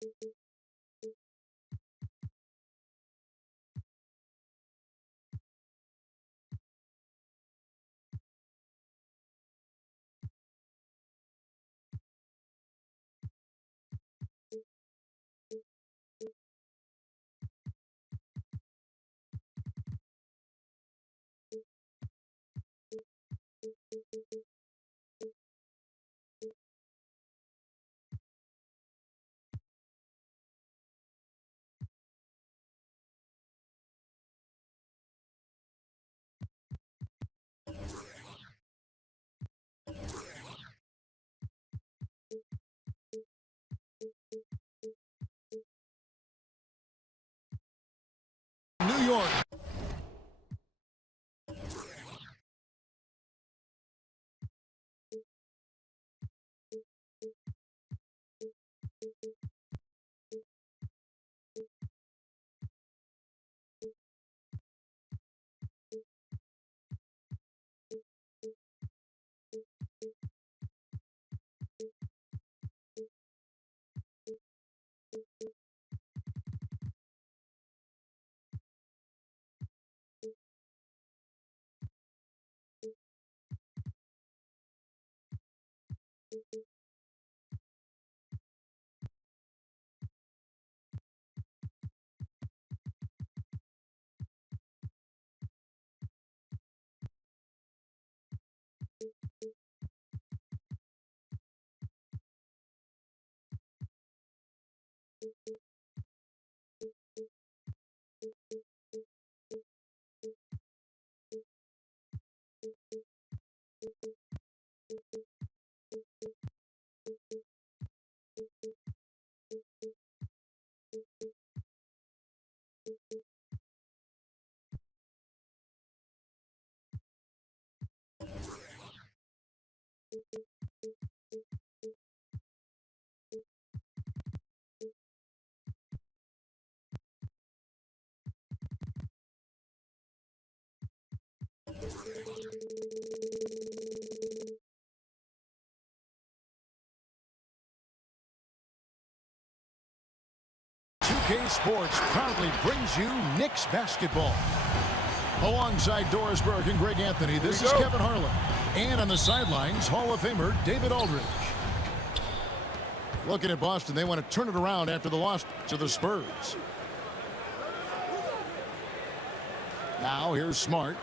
New York. UK Sports proudly brings you Knicks basketball. Alongside Doris Burke and Greg Anthony, this is Kevin Harlan. And on the sidelines, Hall of Famer David Aldridge. Looking at Boston, they want to turn it around after the loss to the Spurs. Now here's Smart.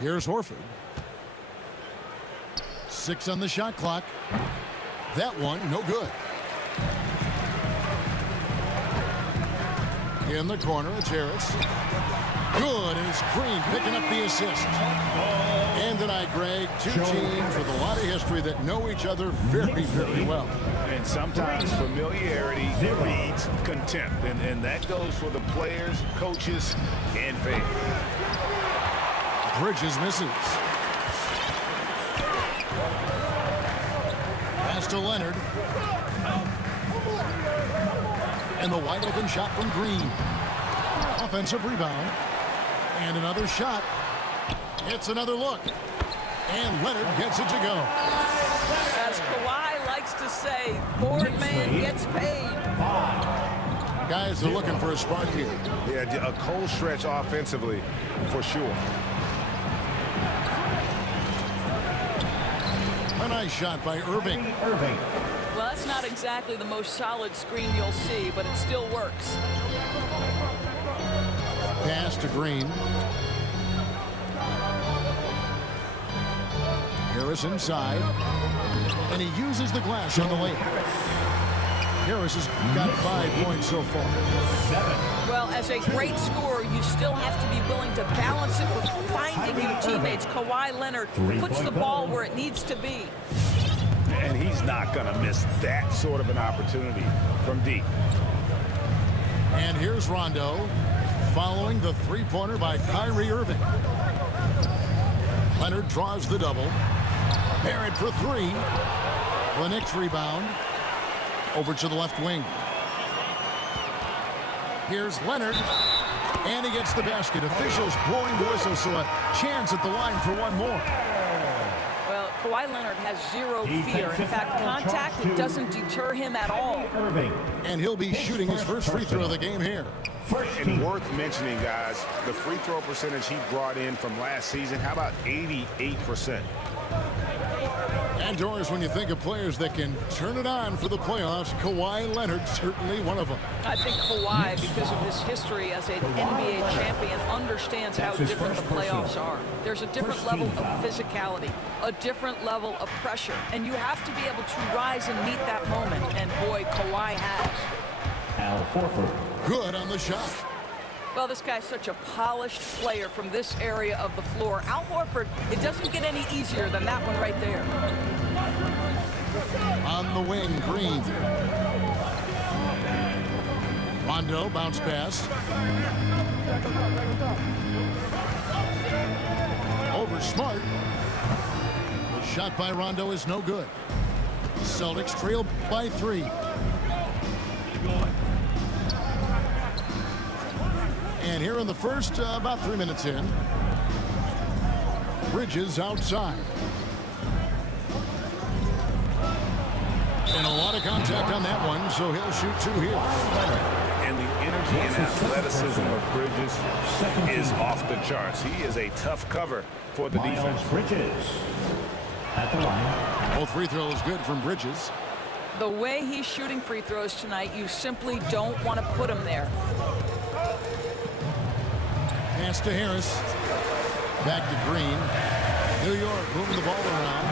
Here's Horford. 6 on the shot clock. That one, no good. In the corner, it's Harris. Good, and it's Green picking up the assist. And tonight, Greg, two teams with a lot of history that know each other very, very well. And sometimes familiarity breeds contempt. And that goes for the players, coaches, and fans. Bridges misses. Pass to Leonard. And the wide open shot from Green. Offensive rebound. And another shot. It's another look. And Leonard gets it to go. As Kawhi likes to say, board man gets paid. Guys are looking for a spark here. Yeah, a cold stretch offensively, for sure. A nice shot by Irving. Well, that's not exactly the most solid screen you'll see, but it still works. Pass to Green. Harris inside. And he uses the glass on the layup. Harris has got 5 points so far. Well, as a great scorer, you still have to be willing to balance it with finding new teammates. Kawhi Leonard puts the ball where it needs to be. And he's not going to miss that sort of an opportunity from deep. And here's Rondo following the three-pointer by Kyrie Irving. Leonard draws the double. Barrett for three. The Knicks rebound. Over to the left wing. Here's Leonard. And he gets the basket. Officials blowing the whistle, so a chance at the line for one more. Well, Kawhi Leonard has zero fear. In fact, contact, it doesn't deter him at all. And he'll be shooting his first free throw of the game here. And worth mentioning, guys, the free throw percentage he brought in from last season, how about 88%? And Doris, when you think of players that can turn it on for the playoffs, Kawhi Leonard certainly one of them. I think Kawhi, because of his history as an NBA champion, understands how different the playoffs are. There's a different level of physicality, a different level of pressure, and you have to be able to rise and meet that moment, and boy, Kawhi has. Al Horford. Good on the shot. Well, this guy's such a polished player from this area of the floor. Al Horford, it doesn't get any easier than that one right there. On the wing, Green. Rondo, bounce pass. Over Smart. The shot by Rondo is no good. Celtics trail by 3. And here in the first, about 3 minutes in, Bridges outside. And a lot of contact on that one, so he'll shoot 2 here. And the energy and athleticism of Bridges is off the charts. He is a tough cover for the defense. Bridges at the line. Both free throws good from Bridges. The way he's shooting free throws tonight, you simply don't want to put him there. Pass to Harris. Back to Green. New York moving the ball around.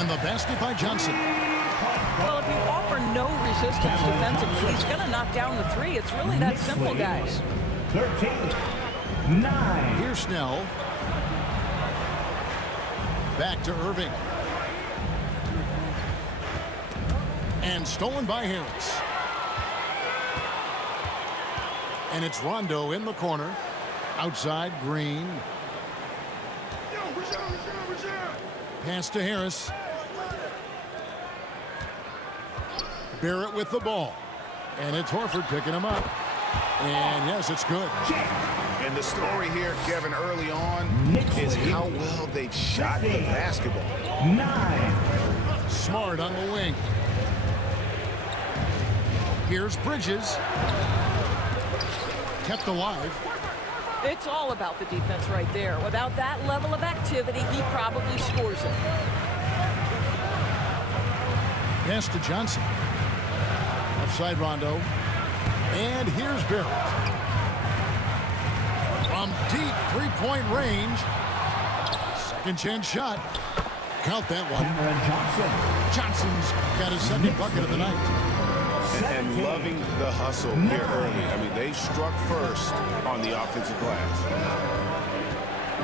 And the basket by Johnson. Well, if you offer no resistance defensively, he's going to knock down the 3. It's really that simple, guys. 13-9. Here's Snell. Back to Irving. And stolen by Harris. And it's Rondo in the corner. Outside, Green. Pass to Harris. Barrett with the ball. And it's Horford picking him up. And yes, it's good. And the story here, Kevin, early on is how well they've shot the basketball. 9. Smart on the wing. Here's Bridges. Kept alive. It's all about the defense right there. Without that level of activity, he probably scores it. Pass to Johnson. Offside Rondo. And here's Barrett. From deep three-point range. Second chance shot. Count that one. Johnson's got his second bucket of the night. And loving the hustle here early. I mean, they struck first on the offensive glass.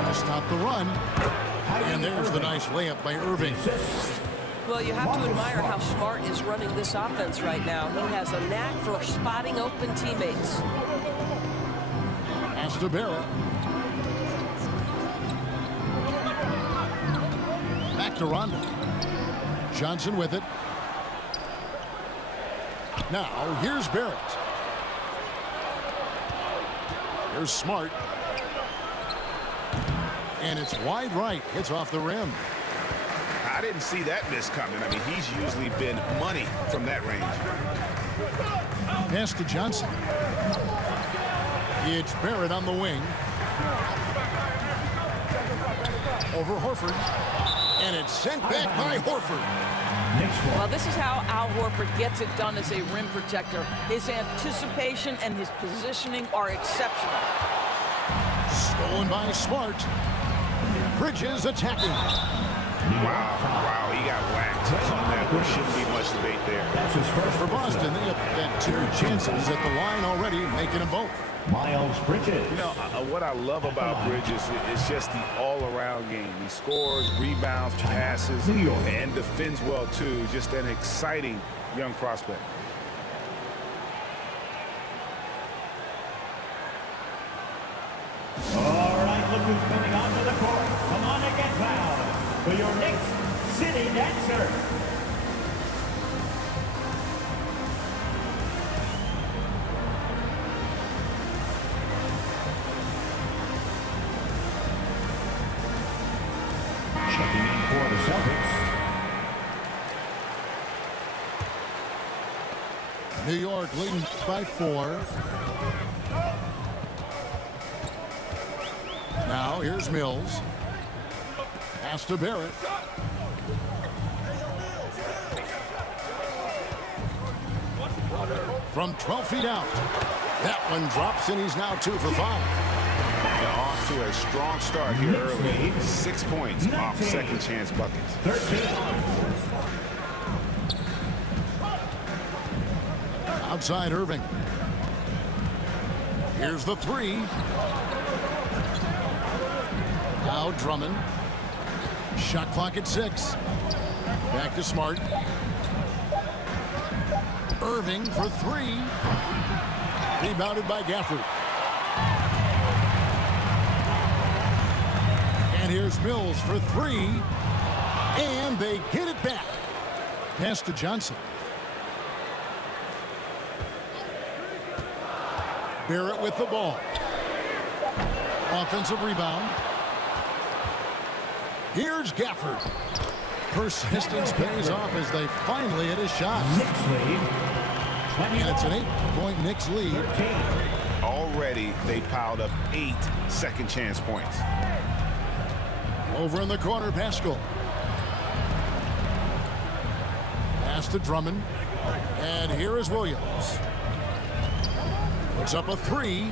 To stop the run. And there's the nice layup by Irving. Well, you have to admire how Smart is running this offense right now. He has a knack for spotting open teammates. Pass to Barrett. Back to Rondo. Johnson with it. Now, here's Barrett. Here's Smart. And it's wide right. Hits off the rim. I didn't see that miss coming. I mean, he's usually been money from that range. Pass to Johnson. It's Barrett on the wing. Over Horford. And it's sent back by Horford. Well, this is how Al Horford gets it done as a rim protector. His anticipation and his positioning are exceptional. Stolen by Smart. Bridges attacking. Wow, he got whacked on that. There shouldn't be much debate there. That's his first For Boston, they have had 2 chances at the line already, making them both. Miles Bridges. You know, what I love about Bridges is just the all-around game. He scores, rebounds, passes, and defends well, too. Just an exciting young prospect. All right, look who's coming onto the court. Come on and get fouled for your next city dancer. Checking in for the Celtics. New York leading by 4. Now here's Mills. Pass to Barrett. From 12 feet out. That one drops, and he's now 2 for 5. They're off to a strong start here early. 6 points off second chance buckets. 13. Outside Irving. Here's the 3. Now Drummond. Shot clock at 6. Back to Smart. Irving for 3. Rebounded by Gafford. And here's Mills for 3. And they get it back. Pass to Johnson. Barrett with the ball. Offensive rebound. Here's Gafford. Persistence pays off as they finally hit a shot. Knicks lead. And it's an 8-point Knicks lead. 13. Already, they piled up 8 second chance points. Over in the corner, Pascal. Pass to Drummond. And here is Williams. Puts up a 3.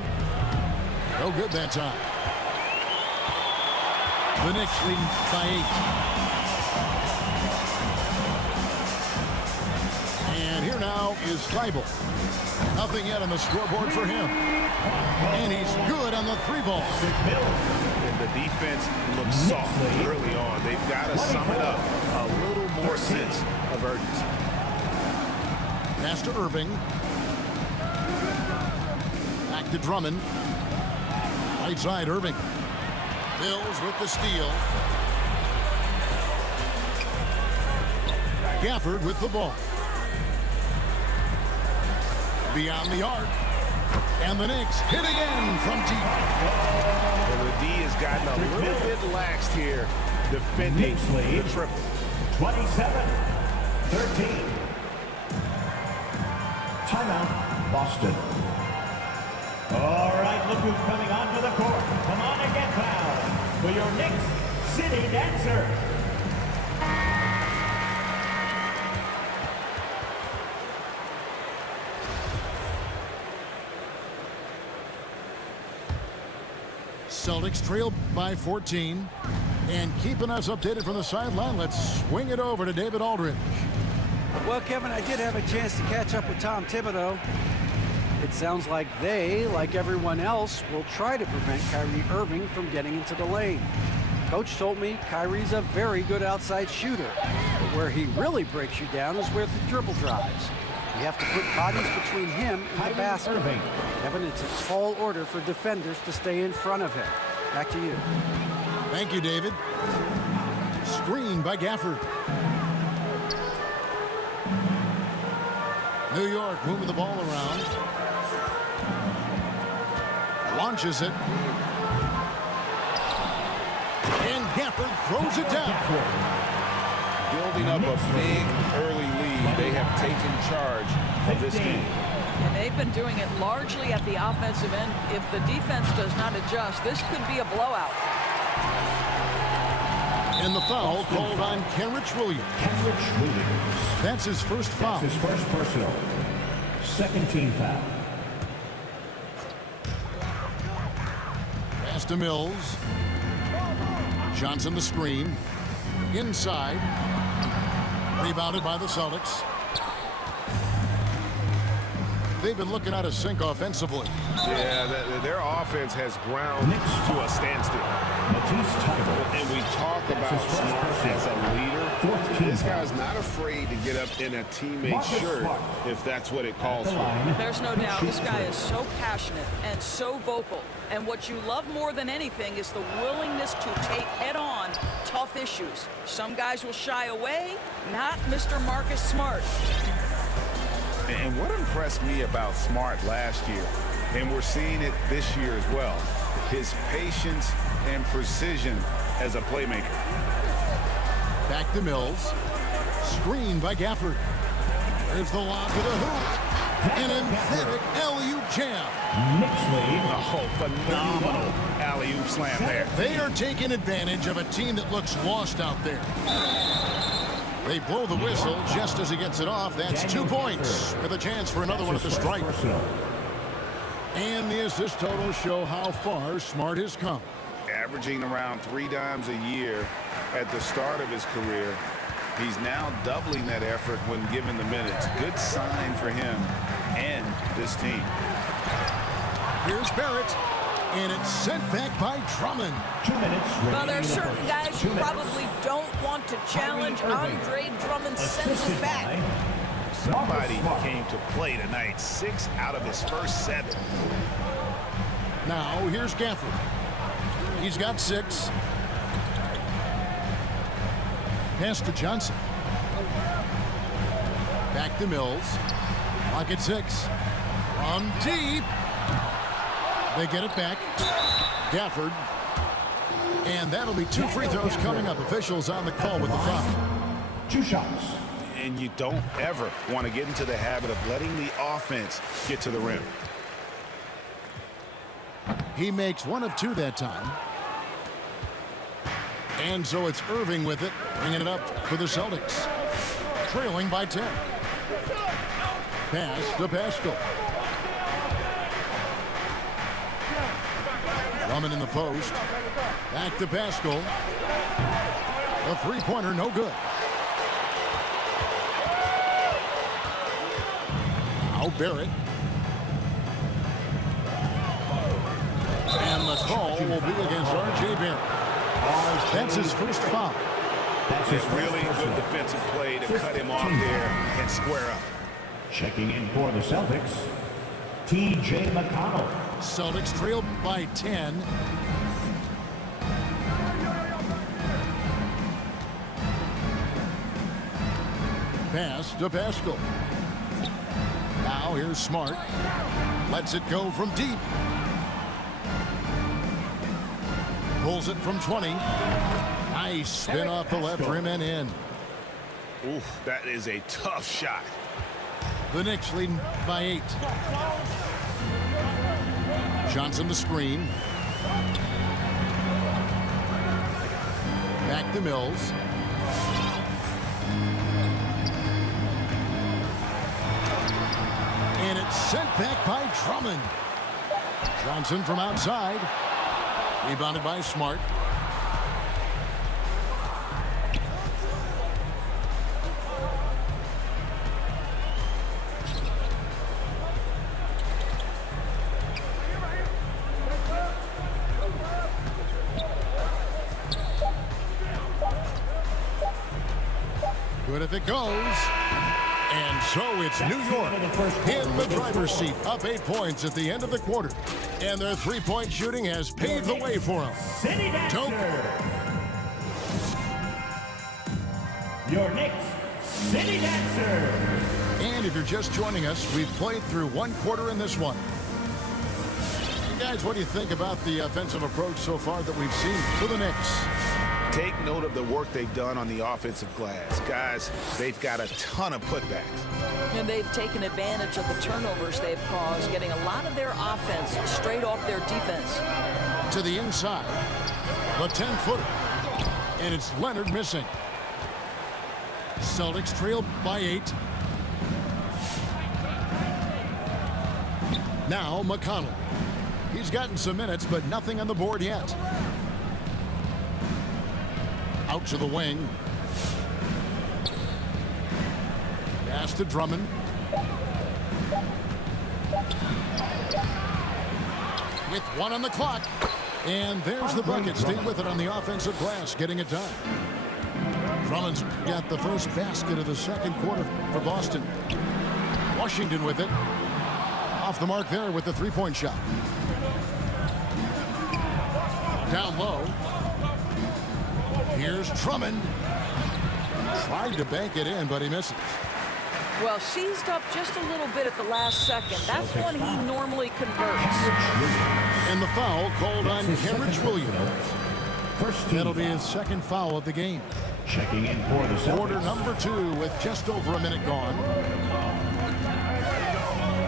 No good that time. The Knicks leading by 8. And here now is Thibault. Nothing yet on the scoreboard for him. And he's good on the 3-ball. And the defense looks soft early on. They've got to sum it up. A little more sense of urgency. Pass to Irving. Back to Drummond. Right side, Irving. Mills with the steal. Gafford with the ball. Beyond the arc. And the Knicks hit again from deep. Well, the D has gotten a little bit laxed here defending the triple. 27-13. Timeout, Boston. All right, look who's coming onto the court. Come on and get fouled for your Knicks City Dancer. Celtics trail by 14. And keeping us updated from the sideline, let's swing it over to David Aldridge. Well, Kevin, I did have a chance to catch up with Tom Thibodeau. It sounds like they, like everyone else, will try to prevent Kyrie Irving from getting into the lane. Coach told me Kyrie's a very good outside shooter, but where he really breaks you down is with the dribble drives. You have to put bodies between him and the basket. Kevin, it's a tall order for defenders to stay in front of him. Back to you. Thank you, David. Screen by Gafford. New York moving the ball around. Launches it. And Gafford throws it down. Building up a big early lead. They have taken charge of this game. And they've been doing it largely at the offensive end. If the defense does not adjust, this could be a blowout. And the foul called on Kenrich Williams. Kenrich Williams. That's his first foul. His first personal. Second team foul. Pass to Mills. Johnson the screen. Inside. Rebounded by the Celtics. They've been looking out of sync offensively. Yeah, their offense has ground to a standstill. And we talk about Smart as a leader. This guy's not afraid to get up in a teammate's shirt if that's what it calls for. There's no doubt this guy is so passionate and so vocal. And what you love more than anything is the willingness to take head-on tough issues. Some guys will shy away, not Mr. Marcus Smart. And what impressed me about Smart last year, and we're seeing it this year as well, his patience and precision as a playmaker. Back to Mills. Screen by Gafford. There's the lob to the hoop. An emphatic alley-oop jam. Oh, phenomenal alley-oop slam there. They are taking advantage of a team that looks lost out there. They blow the whistle just as he gets it off. That's 2 points with a chance for another one at the stripe. And the assist totals show how far Smart has come. Averaging around 3 dimes a year at the start of his career. He's now doubling that effort when given the minutes. Good sign for him and this team. Here's Barrett, and it's sent back by Drummond. 2 minutes. Well, there are certain guys who probably don't want to challenge Andre Drummond sends it back. Somebody came to play tonight. 6 out of his first 7. Now, here's Gafford. He's got 6. Pass to Johnson. Back to Mills. Lock at 6. From deep. They get it back. Gafford. And that'll be 2 free throws coming up. Officials on the call with the foul. 2 shots. And you don't ever want to get into the habit of letting the offense get to the rim. He makes 1 of 2 that time. And so it's Irving with it, bringing it up for the Celtics. Trailing by 10. Pass to Pascal. Drummond in the post. Back to Pascal. The three-pointer, no good. Now Barrett. And the call will be against R.J. Barrett. That's his first foul. That's a really good defensive play to cut him off there and square up. Checking in for the Celtics, T.J. McConnell. Celtics trailed by 10. Pass to Pascal. Now here's Smart. Lets it go from deep. Pulls it from 20. Nice spin off the left rim and in. Oof, that is a tough shot. The Knicks leading by 8. Johnson the screen. Back to Mills. And it's sent back by Drummond. Johnson from outside. Rebounded by Smart. Good if it goes. And so it's New York in the driver's seat, up 8 points at the end of the quarter. And their three-point shooting has paved the way for them. City Dancer. Your Knicks City Dancer. And if you're just joining us, we've played through 1 quarter in this one. You guys, what do you think about the offensive approach so far that we've seen for the Knicks? Take note of the work they've done on the offensive glass. Guys, they've got a ton of putbacks. And they've taken advantage of the turnovers they've caused, getting a lot of their offense straight off their defense. To the inside, the 10-footer. And it's Leonard missing. Celtics trailed by 8. Now McConnell. He's gotten some minutes, but nothing on the board yet. Out to the wing. Pass to Drummond. With 1 on the clock. And there's the bucket. Stay with it on the offensive glass, getting it done. Drummond's got the first basket of the second quarter for Boston. Washington with it. Off the mark there with the three-point shot. Down low. Here's Drummond. Tried to bank it in, but he misses. Well, seized up just a little bit at the last second. That's when he normally converts. And the foul called on Kenrich Williams. That'll be his second foul of the game. Checking in for the Celtics. Quarter number 2 with just over a minute gone.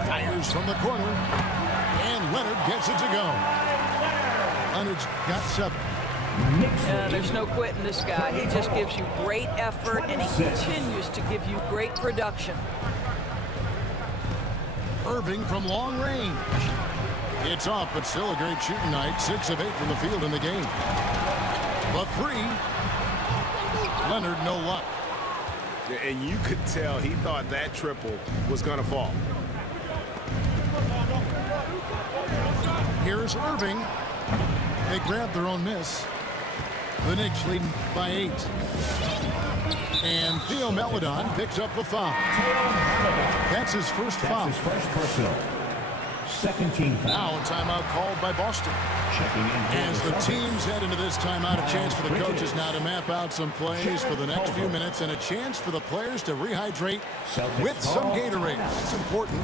Fires from the corner. And Leonard gets it to go. Leonard's got 7. There's no quitting this guy. He just gives you great effort, and he continues to give you great production. Irving from long range. It's off, but still a great shooting night. 6 of 8 from the field in the game. The 3. Leonard, no luck. And you could tell he thought that triple was going to fall. Here's Irving. They grab their own miss. The Knicks leading by 8. And Theo Maledon picks up the foul. That's his first foul. That's his first personal. Second team foul. Now a timeout called by Boston. Checking in As the teams head into this timeout, a chance for the coaches now to map out some plays for the next few minutes and a chance for the players to rehydrate with some Gatorade. It's important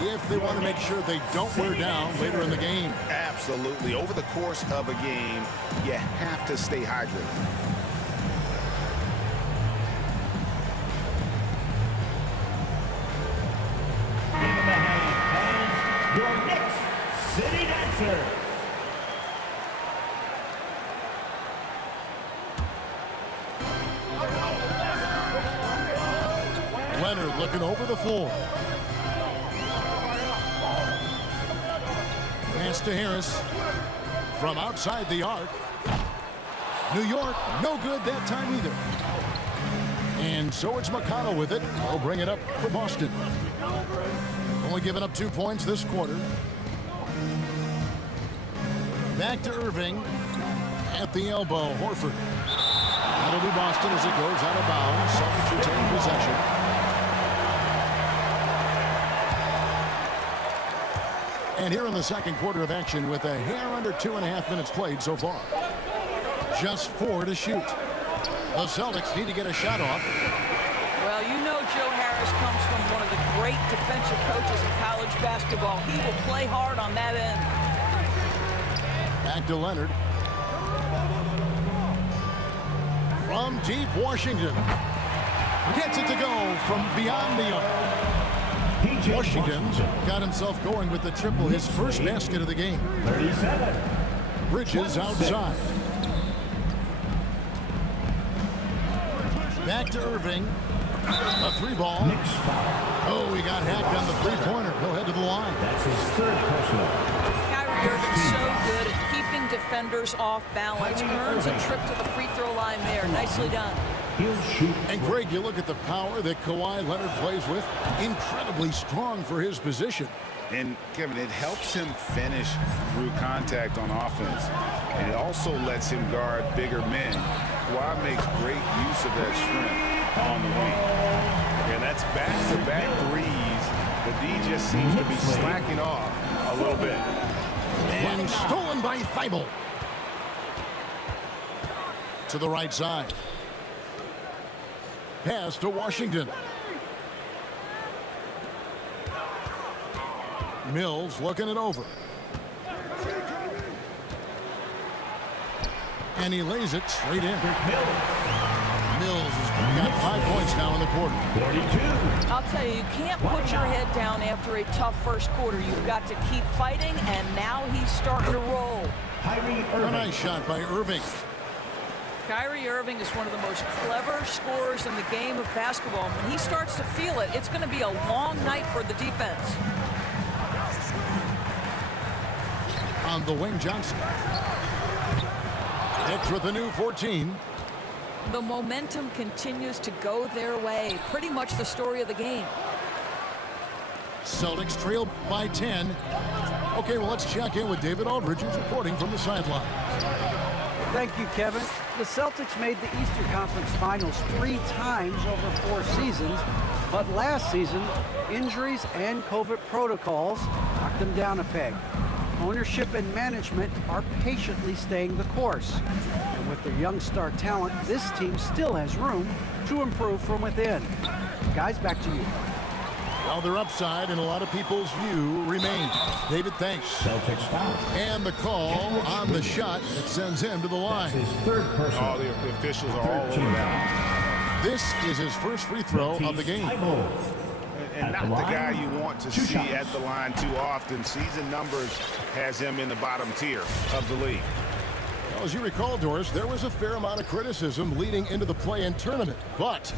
if they want to make sure they don't wear down later in the game. Absolutely. Over the course of a game, you have to stay hydrated. Your next city dancer. Leonard looking over the floor. Pass to Harris from outside the arc. New York, no good that time either. And so it's McConnell with it. He'll bring it up for Boston. Only giving up 2 points this quarter. Back to Irving at the elbow. Horford. That'll be Boston as it goes out of bounds. Celtics retain possession. And here in the second quarter of action with a hair under 2.5 minutes played so far. Just 4 to shoot. The Celtics need to get a shot off. Well, you know Joe Harris comes from one of the great defensive coaches in college basketball. He will play hard on that end. Back to Leonard. From deep Washington. Gets it to go from beyond the arc. Washington's got himself going with the triple, his first basket of the game. 37. Bridges outside. Back to Irving. A 3-ball. Oh, he got hacked on the 3-pointer. He'll head to the line. That's his third personal. Kyrie Irving's so good at keeping defenders off balance. Earns a trip to the free throw line there. Nicely done. He'll shoot. And Greg, you look at the power that Kawhi Leonard plays with. Incredibly strong for his position. And, Kevin, it helps him finish through contact on offense. And it also lets him guard bigger men. Kawhi makes great use of that strength on the wing. And that's back-to-back threes. The D just seems to be slacking off a little bit. And stolen by Thibault. To the right side. Pass to Washington. Mills looking it over. And he lays it straight in. Mills has got 5 points now in the quarter. 42. I'll tell you, you can't put your head down after a tough first quarter. You've got to keep fighting, and now he's starting to roll. A nice shot by Irving. Kyrie Irving is one of the most clever scorers in the game of basketball. And when he starts to feel it, it's going to be a long night for the defense. On the wing, Johnson. Knicks with a new 14. The momentum continues to go their way. Pretty much the story of the game. Celtics trail by 10. Okay, well, let's check in with David Aldridge, who's reporting from the sideline. Thank you, Kevin. The Celtics made the Eastern Conference Finals 3 times over 4 seasons, but last season, injuries and COVID protocols knocked them down a peg. Ownership and management are patiently staying the course. And with their young star talent, this team still has room to improve from within. Guys, back to you. Well, their upside in a lot of people's view remains. David, thanks. Celtics foul. And the call on the shot that sends him to the line. That's his third personal. All the officials are all over that. This is his first free throw of the game. And not the guy you want to see at the line too often. Season numbers has him in the bottom tier of the league. Well, as you recall, Doris, there was a fair amount of criticism leading into the play-in tournament, but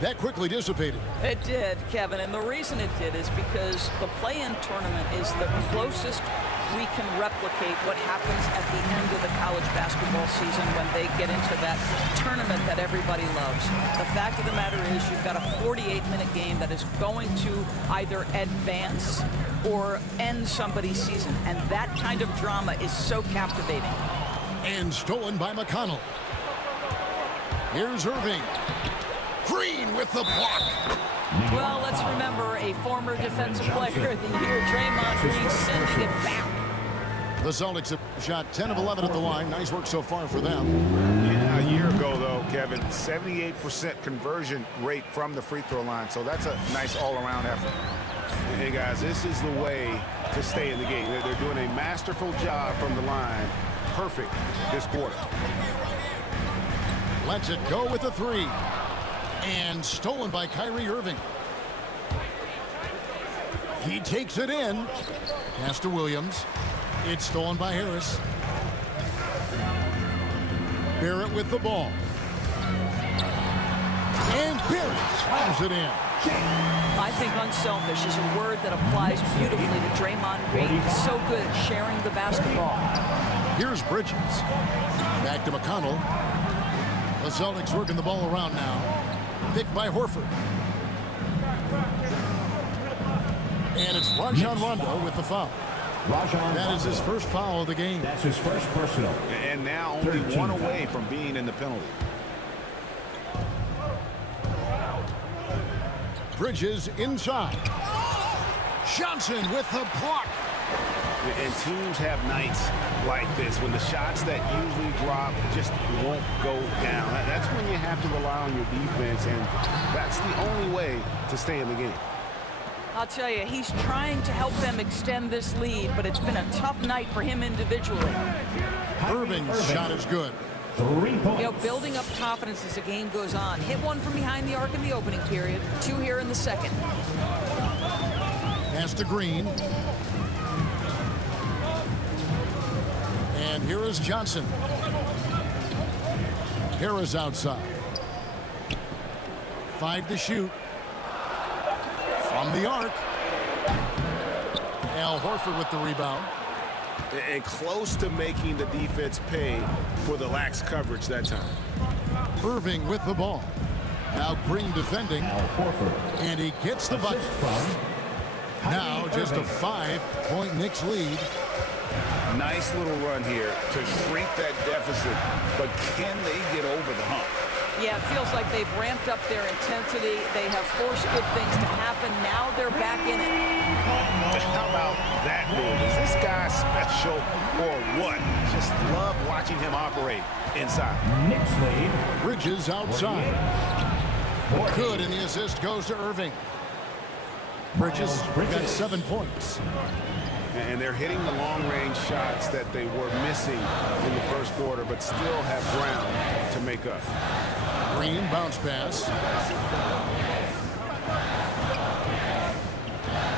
that quickly dissipated. It did, Kevin, and the reason it did is because the play-in tournament is the closest we can replicate what happens at the end of the college basketball season when they get into that tournament that everybody loves. The fact of the matter is you've got a 48-minute game that is going to either advance or end somebody's season, and that kind of drama is so captivating. And stolen by McConnell. Here's Irving. Green with the block. Well, let's remember a former defensive player of the year, Draymond Green, sending it back. The Celtics have shot 10 of 11 at the line. Nice work so far for them. Yeah, a year ago, though, Kevin, 78% conversion rate from the free throw line. So that's a nice all-around effort. Hey, guys, this is the way to stay in the game. They're doing a masterful job from the line. Perfect this quarter. Lets it go with a three. And stolen by Kyrie Irving. He takes it in. Pass to Williams. It's stolen by Harris. Barrett with the ball. And Barrett slams it in. I think unselfish is a word that applies beautifully to Draymond Green. He's so good at sharing the basketball. Here's Bridges. Back to McConnell. The Celtics working the ball around now. Picked by Horford. And it's Rajon Rondo with the foul. That is his first foul of the game. That's his first personal. And now only one away from being in the penalty. Bridges inside. Johnson with the block. And teams have nights like this when the shots that usually drop just won't go down. That's when you have to rely on your defense, and that's the only way to stay in the game. I'll tell you, he's trying to help them extend this lead, but it's been a tough night for him individually. Irving's shot is good. 3 points. You know, building up confidence as the game goes on. Hit one from behind the arc in the opening period, 2 here in the second. Pass to Green. And here is Johnson. Harris outside. 5 to shoot. From the arc. Al Horford with the rebound. And close to making the defense pay for the lax coverage that time. Irving with the ball. Now Green defending. Al Horford. And he gets the bucket. Now just a 5-point Knicks lead. Nice little run here to shrink that deficit, but can they get over the hump? Yeah, it feels like they've ramped up their intensity. They have forced good things to happen. Now they're back in it. How about that move? Is this guy special or what? Just love watching him operate inside. Knicks lead. Bridges outside. Good, and the assist goes to Irving. Bridges got 7 points. And they're hitting the long-range shots that they were missing in the first quarter, but still have ground to make up. Green bounce pass.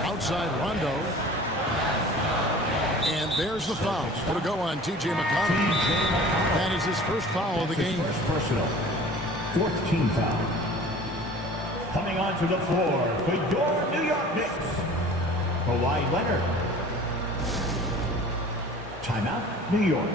Outside Rondo. And there's the foul. It'll go on T.J. McConnell. That is his first foul of the game. First personal. 4th team foul. Coming onto the floor for your New York Knicks, Kawhi Leonard. Timeout, New York.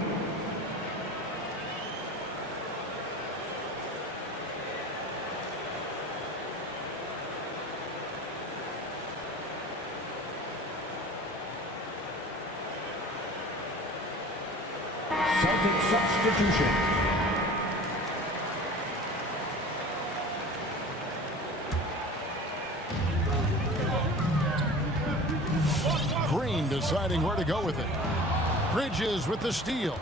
Celtic substitution. Green deciding where to go with it. Bridges with the steal.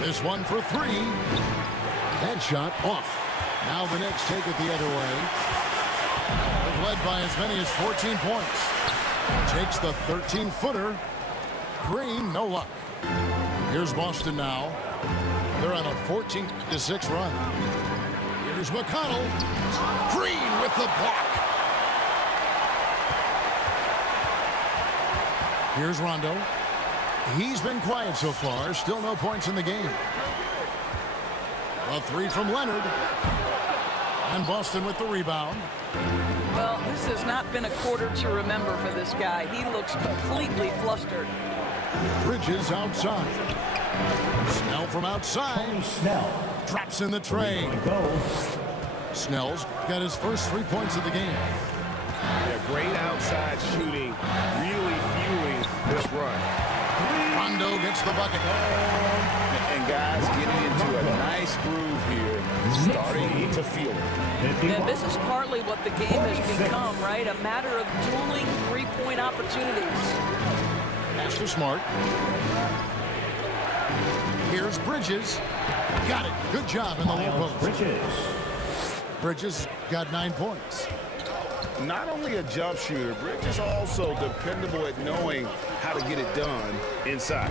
This one for 3. That shot off. Now the Knicks take it the other way. They've led by as many as 14 points. Takes the 13-footer. Green, no luck. Here's Boston now. They're on a 14-6 run. Here's McConnell. Green with the block. Here's Rondo. He's been quiet so far. Still no points in the game. A three from Leonard. And Boston with the rebound. Well, this has not been a quarter to remember for this guy. He looks completely flustered. Bridges outside. Snell from outside. Snell. Drops in the tray. Snell's got his first 3 points of the game. Yeah, great outside shooting, really fueling this run. Rondo gets the bucket. And guys getting into a nice groove here, starting to feel it. And this is partly what the game has become, right? A matter of dueling three-point opportunities. Pass to Smart. Here's Bridges. Got it. Good job in the low post. Bridges got 9 points. Not only a jump shooter, Bridges also dependable at knowing how to get it done inside.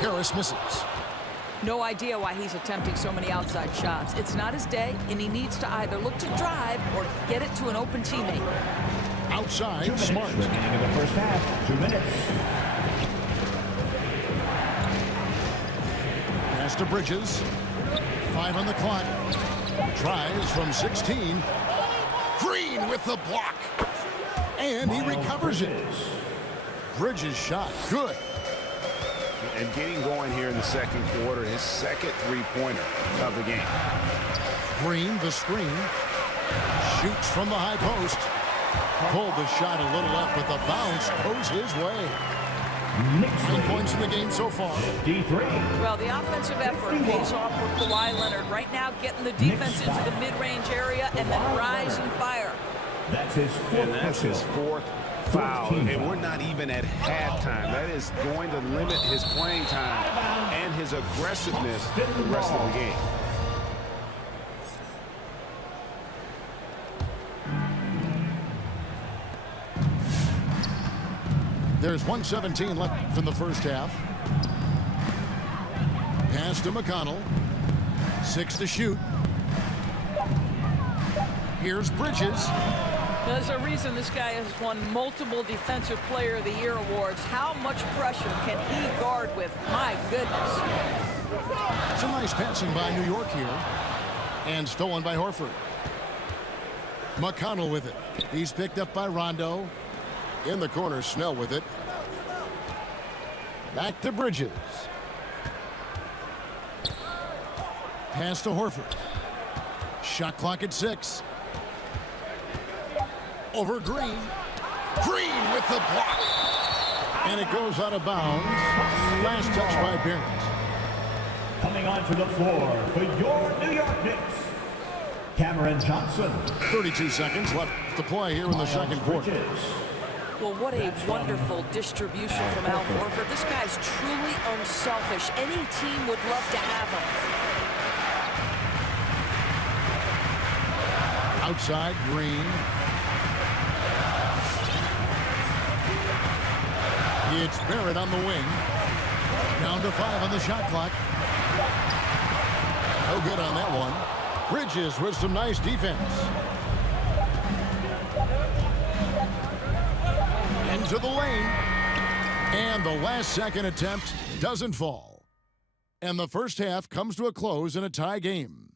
Harris misses. No idea why he's attempting so many outside shots. It's not his day, and he needs to either look to drive or get it to an open teammate. Outside, Smart. Beginning of the first half, 2 minutes. Pass to Bridges. 5 on the clock. Tries from 16. Green with the block. And he recovers it. Bridges shot. Good. And getting going here in the second quarter, his second three-pointer of the game. Green, the screen. Shoots from the high post. Pulled the shot a little up, but the bounce goes his way. 9 points in the game so far. 53. Well, the offensive effort pays off for Kawhi Leonard. Right now, getting the defense into the mid-range area and then rise and fire. That's his fourth. Foul, and we're not even at halftime. That is going to limit his playing time and his aggressiveness the rest of the game. There's 1:17 left in the first half. Pass to McConnell. 6 to shoot. Here's Bridges. There's a reason this guy has won multiple Defensive Player of the Year awards. How much pressure can he guard with? My goodness. Some nice passing by New York here. And stolen by Horford. McConnell with it. He's picked up by Rondo. In the corner, Snell with it. Back to Bridges. Pass to Horford. Shot clock at 6. Over Green. Green with the block. And it goes out of bounds. Last touch by Barrett. Coming onto the floor for your New York Knicks, Cameron Johnson. 32 seconds left to play here in the second quarter. Well, what a wonderful distribution from Al Horford. This guy's truly unselfish. Any team would love to have him. Outside, Green. It's Barrett on the wing. Down to 5 on the shot clock. No good on that one. Bridges with some nice defense. Into the lane. And the last second attempt doesn't fall. And the first half comes to a close in a tie game.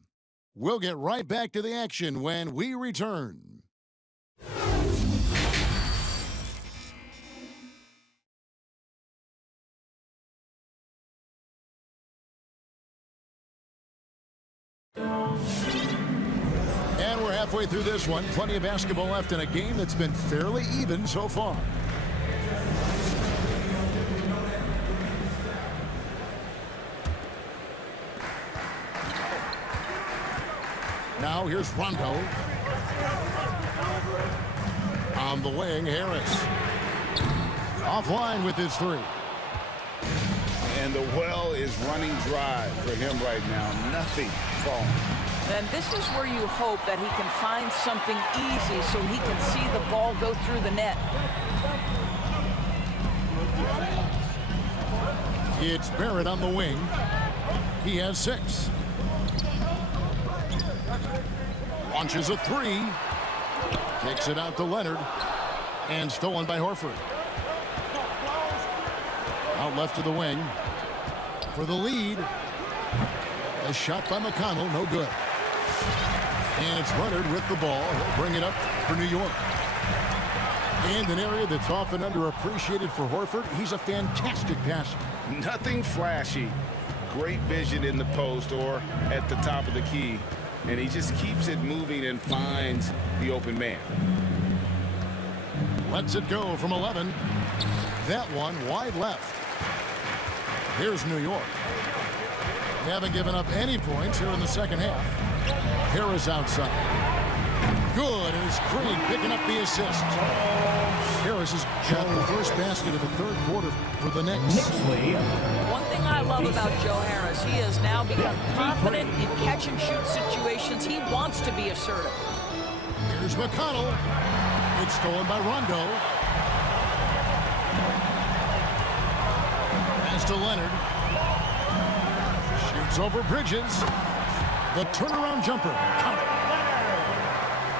We'll get right back to the action when we return. And we're halfway through this one. Plenty of basketball left in a game that's been fairly even so far. Now here's Rondo. On the wing, Harris. Offline with his 3. And the well is running dry for him right now. Nothing falling. And this is where you hope that he can find something easy so he can see the ball go through the net. It's Barrett on the wing. He has 6. Launches a 3. Kicks it out to Leonard. And stolen by Horford. Out left to the wing. For the lead. A shot by McConnell, no good. And it's Leonard with the ball. He'll bring it up for New York. And an area that's often underappreciated for Horford. He's a fantastic passer. Nothing flashy. Great vision in the post or at the top of the key. And he just keeps it moving and finds the open man. Lets it go from 11. That one wide left. Here's New York. They haven't given up any points here in the second half. Harris outside. Good, and it's Green picking up the assist. Harris has got the first basket of the third quarter for the Knicks. One thing I love about Joe Harris, he has now become confident in catch-and-shoot situations. He wants to be assertive. Here's McConnell. It's stolen by Rondo. Pass to Leonard. Shoots over Bridges. The turnaround jumper. Count it.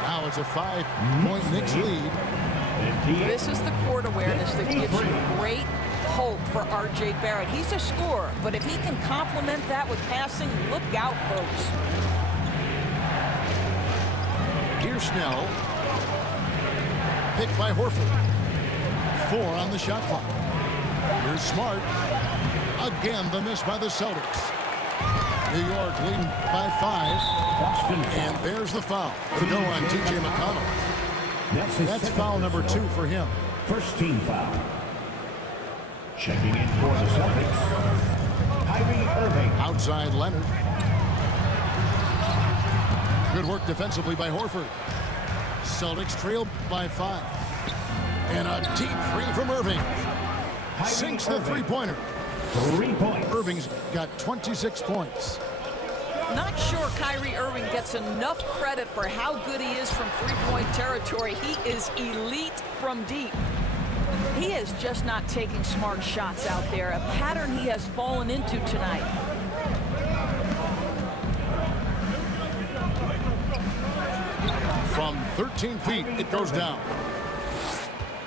Now it's a 5-point Knicks lead. This is the court awareness that gives you great hope for R.J. Barrett. He's a scorer, but if he can complement that with passing, look out, folks. Here's Snell. Picked by Horford. 4 on the shot clock. Here's Smart. Again, the miss by the Celtics. New York leading by 5. And there's the foul. To go on T.J. McConnell. That's foul number 2 for him. First team foul. Checking in for the Celtics, Kyrie Irving. Outside Leonard. Good work defensively by Horford. Celtics trailed by 5. And a deep three from Irving. Sinks the three-pointer. 3 points. Irving's got 26 points. Not sure Kyrie Irving gets enough credit for how good he is from three-point territory. He is elite from deep. He is just not taking smart shots out there, a pattern he has fallen into tonight. From 13 feet, it goes down.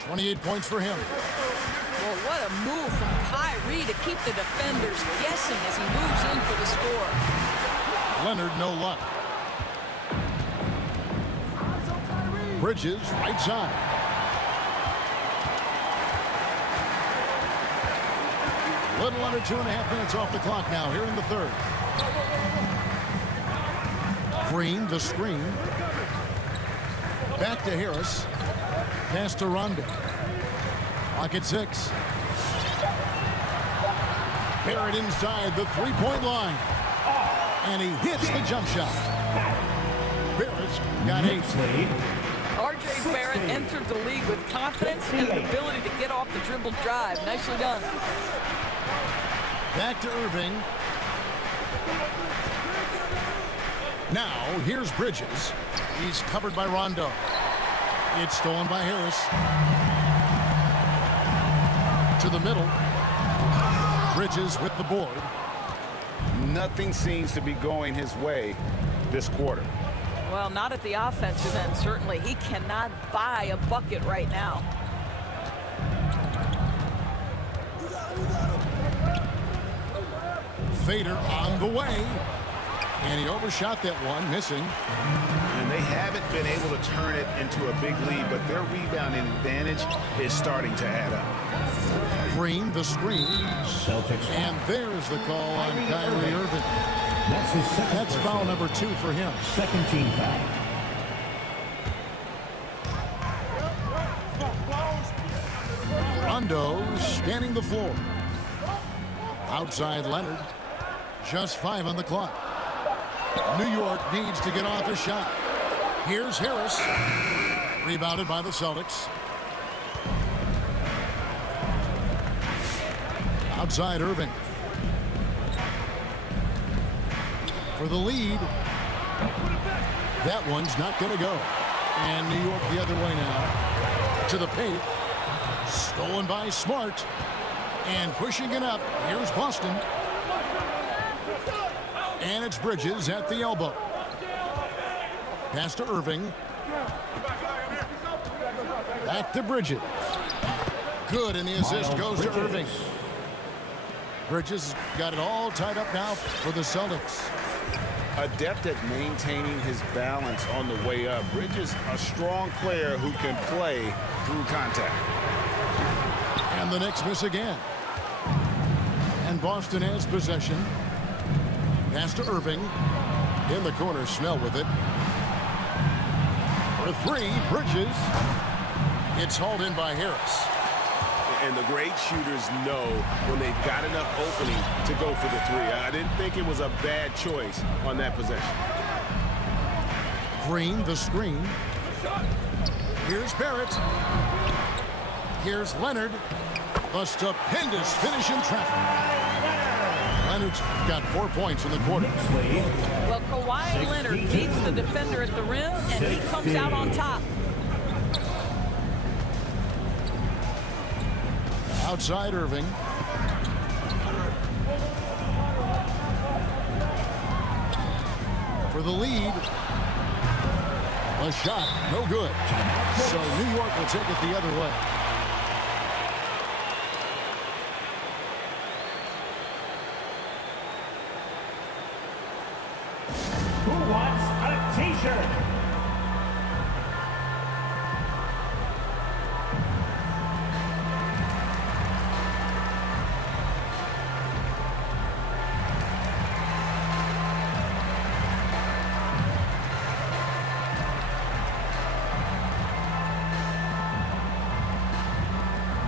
28 points for him. Well, what a move from Kyrie to keep the defenders guessing as he moves in for the score. Leonard, no luck. Bridges, right side. Little under 2.5 minutes off the clock now, here in the third. Green, the screen. Back to Harris. Pass to Rondo. Clock at 6. Barrett inside the three-point line. And he hits the jump shot. Barrett's got 8. R.J. Barrett entered the league with confidence and the ability to get off the dribble drive. Nicely done. Back to Irving. Now, here's Bridges. He's covered by Rondo. It's stolen by Harris. To the middle. Bridges with the board. Nothing seems to be going his way this quarter. Well, not at the offensive end, certainly. He cannot buy a bucket right now. Fader on the way. And he overshot that one, missing. And they haven't been able to turn it into a big lead, but their rebounding advantage is starting to add up. Green, the screen. Celtics. And there's the call on Kyrie Irving. That's his second. That's foul number 2 for him. Second team foul. Rondo scanning the floor. Outside Leonard. Just 5 on the clock. New York needs to get off a shot. Here's Harris. Rebounded by the Celtics. Outside Irving. For the lead. That one's not going to go. And New York the other way now. To the paint. Stolen by Smart. And pushing it up. Here's Boston. And it's Bridges at the elbow. Pass to Irving. Back to Bridges. Good, and the assist goes to Irving. Bridges got it all tied up now for the Celtics. Adept at maintaining his balance on the way up. Bridges, a strong player who can play through contact. And the Knicks miss again. And Boston has possession. Pass to Irving. In the corner, Snell with it. For three, Bridges. It's hauled in by Harris. And the great shooters know when they've got enough opening to go for the three. I didn't think it was a bad choice on that possession. Green, the screen. Here's Barrett. Here's Leonard. A stupendous finish in traffic. Leonard's got 4 points in the quarter. Well, Kawhi Leonard beats the defender at the rim, and he comes out on top. Outside Irving. For the lead. A shot, no good. So New York will take it the other way. Who wants a t-shirt?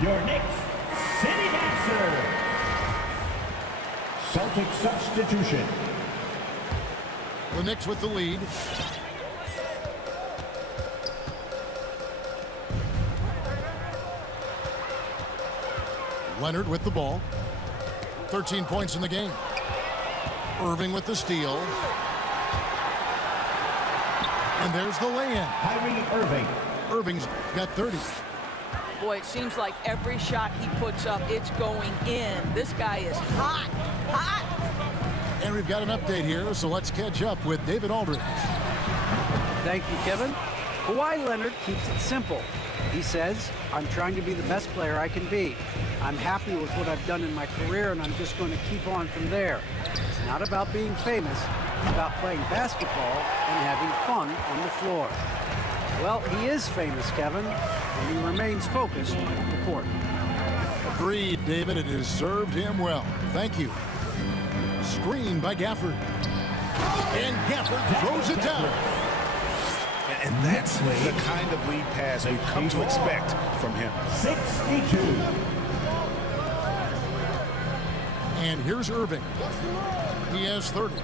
Your next city dancer. Celtic substitution. The Knicks with the lead. Leonard with the ball. 13 points in the game. Irving with the steal. And there's the lay-in. Kyrie Irving. Irving's got 30. Boy, it seems like every shot he puts up, it's going in. This guy is hot, hot. And we've got an update here, so let's catch up with David Aldridge. Thank you, Kevin. Kawhi Leonard keeps it simple. He says, I'm trying to be the best player I can be. I'm happy with what I've done in my career, and I'm just going to keep on from there. It's not about being famous. It's about playing basketball and having fun on the floor. Well, he is famous, Kevin, and he remains focused on the court. Agreed, David. It has served him well. Thank you. Screen by Gafford. And Gafford throws it down. And that's the kind of lead pass we've come to expect from him. 62. And here's Irving. He has 30.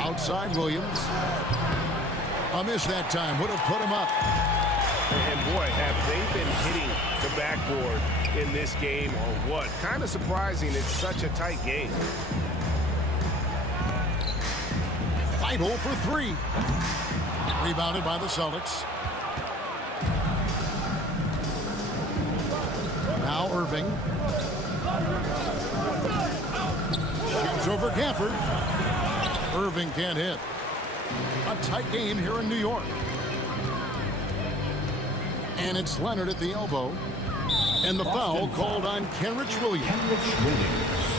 Outside Williams. A miss that time. Would have put him up. And boy, have they been hitting the backboard in this game or what? Kind of surprising it's such a tight game. Vital for three. Rebounded by the Celtics. Now Irving. Shoots over Gafford. Irving can't hit. A tight game here in New York. And it's Leonard at the elbow. And the foul called on Kenrich Williams.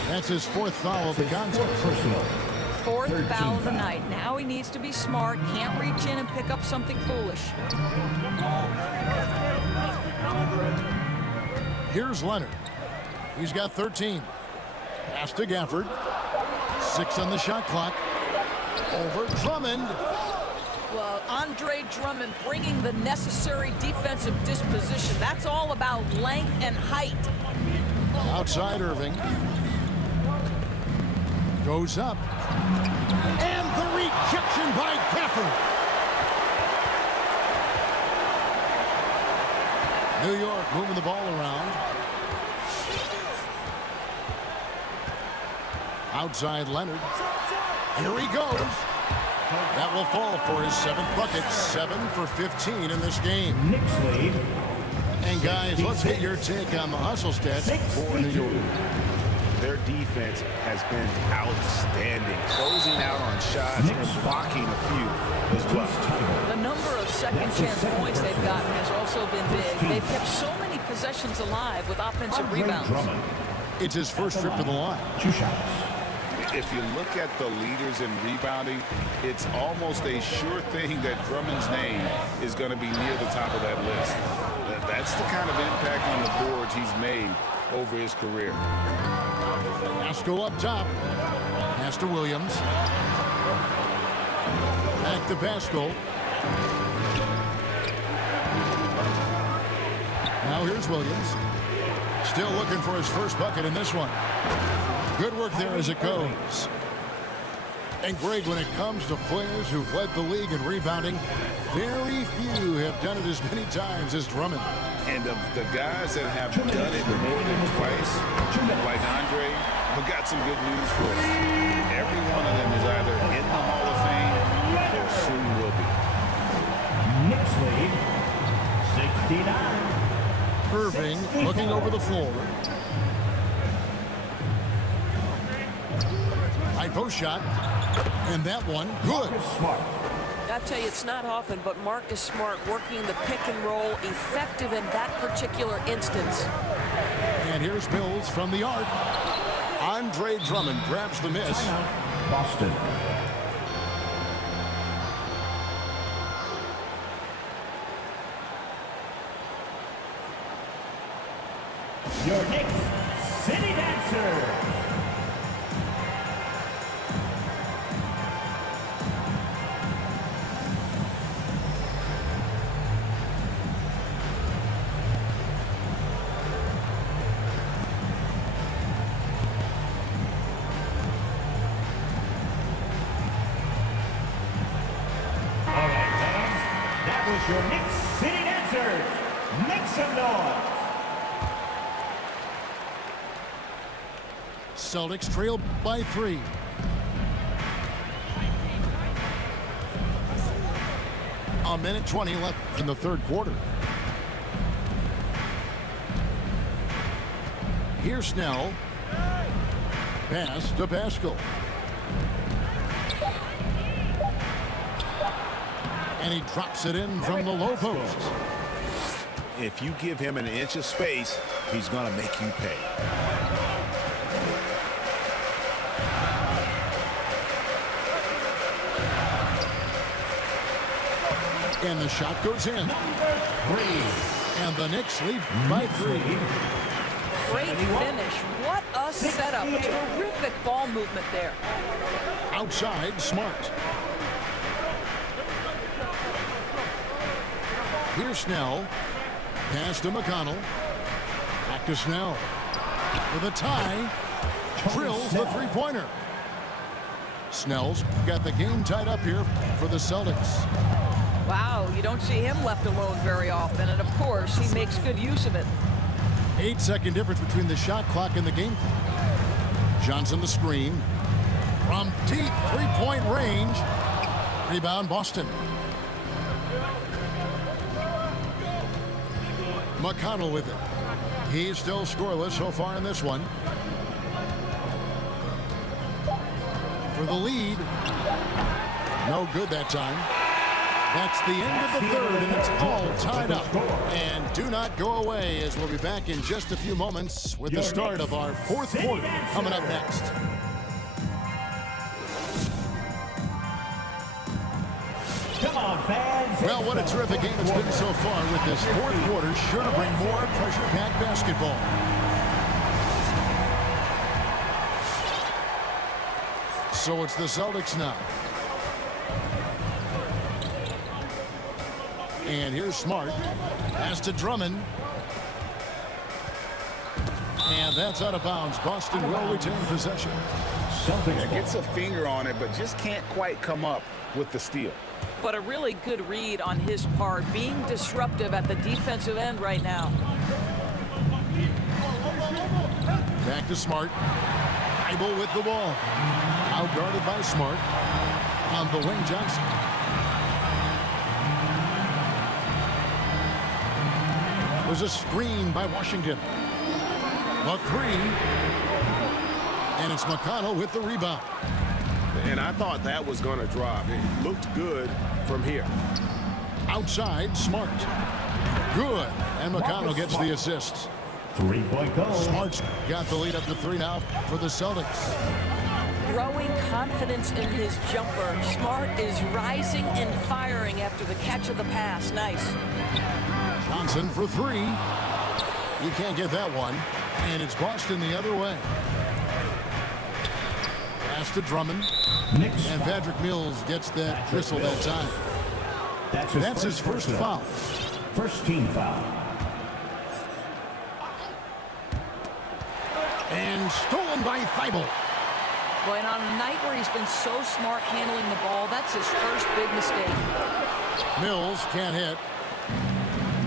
That's his fourth foul of the contest. Fourth foul of the night. Now he needs to be smart. Can't reach in and pick up something foolish. Here's Leonard. He's got 13. Pass to Gafford. 6 on the shot clock. Over Drummond. Well, Andre Drummond bringing the necessary defensive disposition. That's all about length and height. Outside Irving. Goes up. And the rejection by Gafford. New York moving the ball around. Outside Leonard. Here he goes. That will fall for his 7th bucket. 7 for 15 in this game. Knicks lead. And guys, let's get your take on the hustle stats for New York. Their defense has been outstanding, closing out on shots and blocking a few as well. The number of second-chance points they've gotten has also been big. They've kept so many possessions alive with offensive rebounds. It's his first trip to the line. 2 shots. If you look at the leaders in rebounding, it's almost a sure thing that Drummond's name is going to be near the top of that list. That's the kind of impact on the boards he's made over his career. Pascal up top. Pass to Williams. Back to Pascal. Now here's Williams. Still looking for his first bucket in this one. Good work there as it goes. And Greg, when it comes to players who've led the league in rebounding, very few have done it as many times as Drummond. And of the guys that have done it more than twice, like Andre, I've got some good news for us. Every one of them is either in the Hall of Fame or soon will be. Knicks lead. 69. Irving looking over the floor. High post shot. And that one, good. Smart. I tell you, it's not often, but Marcus Smart working the pick and roll, effective in that particular instance. And here's Mills from the arc. Andre Drummond grabs the miss. Boston. Your Knicks City Dancer. Your Knicks City Dancers, make some noise. Celtics trail by 3. A minute 20 left in the third quarter. Here's Snell. Pass to Pascal. And he drops it in from the low post. If you give him an inch of space, he's going to make you pay. And the shot goes in. And the Knicks lead by 3. Great finish. What a setup. Terrific ball movement there. Outside, Smart. Here's Snell. Pass to McConnell. Back to Snell. For the tie. Drills the three-pointer. Snell's got the game tied up here for the Celtics. Wow, you don't see him left alone very often, and of course, he makes good use of it. 8-second difference between the shot clock and the game clock. Johnson the screen. From deep three-point range. Rebound, Boston. McConnell with it. He's still scoreless so far in this one. For the lead. No good that time. That's the end of the third, and it's all tied up. And do not go away, as we'll be back in just a few moments with the start of our fourth quarter coming up next. Come on, fans. Well, what a terrific game it's been so far, with this fourth quarter sure to bring more pressure-packed basketball. So it's the Celtics now. And here's Smart. Pass to Drummond. And that's out of bounds. Boston will retain possession. Gets a finger on it, but just can't quite come up with the steal. But a really good read on his part, being disruptive at the defensive end right now. Back to Smart. Bible with the ball. Out guarded by Smart. on the wing. Johnson. There's a screen by Washington. The three. And it's McConnell with the rebound. And I thought that was going to drop. It looked good from here. Outside, Smart. Good. And McConnell gets the assist. 3-point goal. Smart's got the lead up to 3 now for the Celtics. Growing confidence in his jumper. Smart is rising and firing after the catch of the pass. Nice. Johnson for 3. You can't get that one. And it's Boston the other way. Pass to Drummond. And Patrick Mills gets that whistle that time. That's his first foul. First team foul. And stolen by Thibault. Boy, and on a night where he's been so smart handling the ball, that's his first big mistake. Mills can't hit.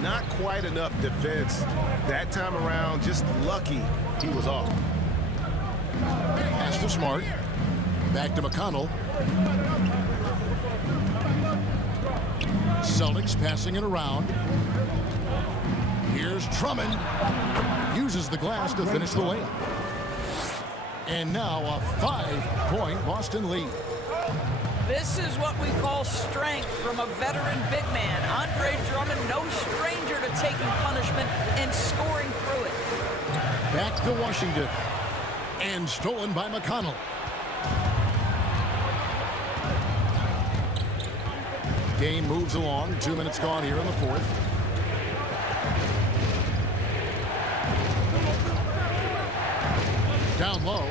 Not quite enough defense that time around. Just lucky he was off. Pass to Smart. Back to McConnell. Celtics passing it around. Here's Drummond. Uses the glass to finish the layup. And now a 5-point Boston lead. This is what we call strength from a veteran big man. Andre Drummond, no stranger to taking punishment and scoring through it. Back to Washington. And stolen by McConnell. Game moves along. 2 minutes gone here in the fourth. Down low.